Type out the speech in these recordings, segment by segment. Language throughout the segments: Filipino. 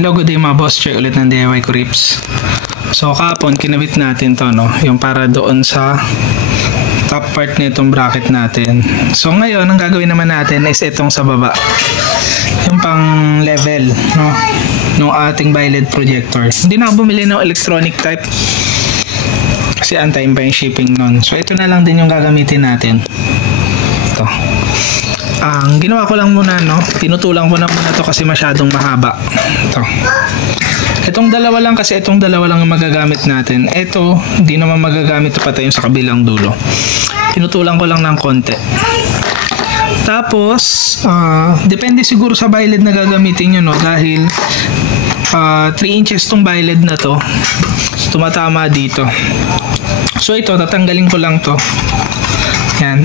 Hello, good day mga boss. Check ulit ng DIY ko Rips. So kahapon kinabit natin to, no, yung para doon sa top part nitong bracket natin. So ngayon ang gagawin naman natin is itong sa baba, yung pang level, no, ng ating bi-LED projector. Hindi na ako bumili ng electronic type kasi antayin pa yung shipping nun. So ito na lang din yung gagamitin natin. Ito. Ang ginawa ko lang muna, no, tinutulang ko na muna to kasi masyadong mahaba. Ito. Itong dalawa lang kasi itong dalawa lang yung magagamit natin. Ito, hindi naman magagamit ito pati yung sa kabilang dulo. Tinutulang ko lang ng konti. Tapos, depende siguro sa bi-LED na gagamitin nyo, no, dahil 3 inches tong bi-LED na to. Tumatama dito. So ito, tatanggalin ko lang to. Yan.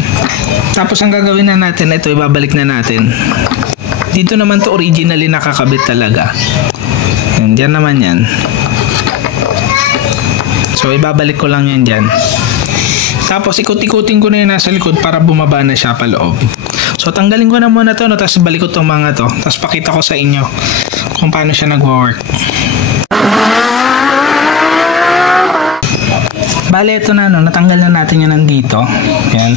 Tapos ang gagawin na natin, ito ibabalik na natin. Dito naman to originally nakakabit talaga. Yan, dyan naman yan. So ibabalik ko lang yan dyan. Tapos ikot-ikutin ko na yun nasa likod para bumaba na siya pa loob. So tanggalin ko na muna to, no, tapos balik ko itong mga to. Tapos pakita ko sa inyo kung paano siya nag-work. Bale, ito na, no, natanggal na natin yun nandito. Yan.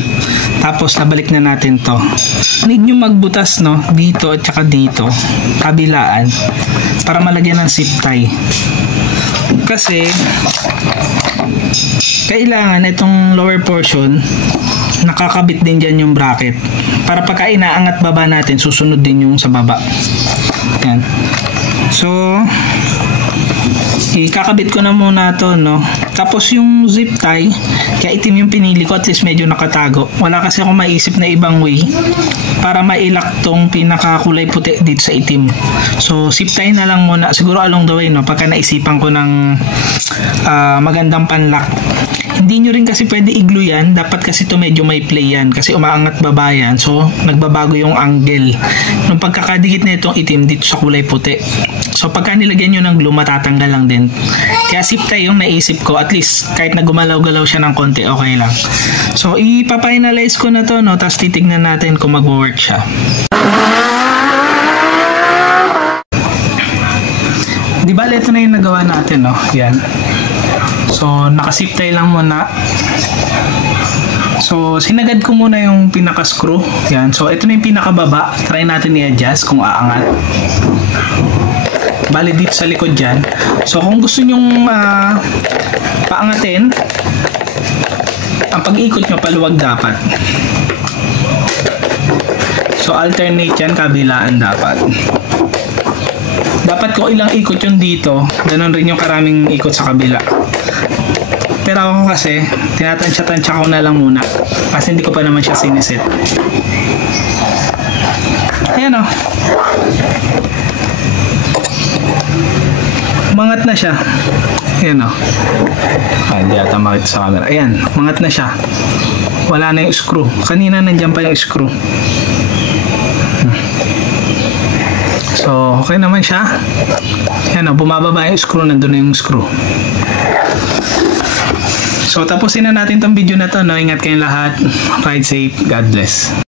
Tapos nabalik na natin to. Need nyo magbutas, no, dito at saka dito, kabilaan, para malagyan ng zip tie. Kasi kailangan itong lower portion nakakabit din dyan yung bracket, para pagka inaangat baba natin, susunod din yung sa baba. Yan. So ikakabit ko na muna to, no. Tapos yung zip tie, kaya itim yung pinili ko, at least medyo nakatago. Wala kasi ako maisip na ibang way para mailak tong pinakakulay puti dito sa itim. So zip tie na lang muna siguro along the way, no, pagka naisipan ko ng magandang panlock. Hindi nyo rin kasi pwede i-glue yan. Dapat kasi ito medyo may play yan kasi umaangat baba yan. So nagbabago yung angle nung pagkakadikit na itong itim dito sa kulay puti. So pagka nilagyan nyo ng glue, matatanggal lang din. Kaya zip tie yung naisip ko. At least kahit na gumalaw-galaw siya ng konti, okay lang. So ipafinalize ko na to, no, tapos titignan natin kung mag-work siya. Di ba ito na yung nagawa natin, no? Yan. So naka-zip tie lang muna. So sinagad ko muna yung pinaka-screw. Yan. So ito na yung pinakababa. Try natin i-adjust kung aangat. Bali dito sa likod dyan. So kung gusto nyong paangatin, ang pag-ikot nyo paluwag dapat. So alternate yan, kabilaan dapat. Dapat ko ilang ikot yun dito, ganun rin yung karaming ikot sa kabila. Pero ako kasi tinatansya-tansya ko na lang muna kasi hindi ko pa naman siya siniset. Ayan, o. Mangat na siya. Ayan, o. Hindi ata makita sa camera. Ayan, mangat na siya. Wala na yung screw. Kanina nandiyan pa yung screw. So okay naman siya. Ayan, o, bumababa yung screw. Nandun na yung screw. So tapusin na natin tong video na to, no? Ingat kayong lahat. Ride safe. God bless.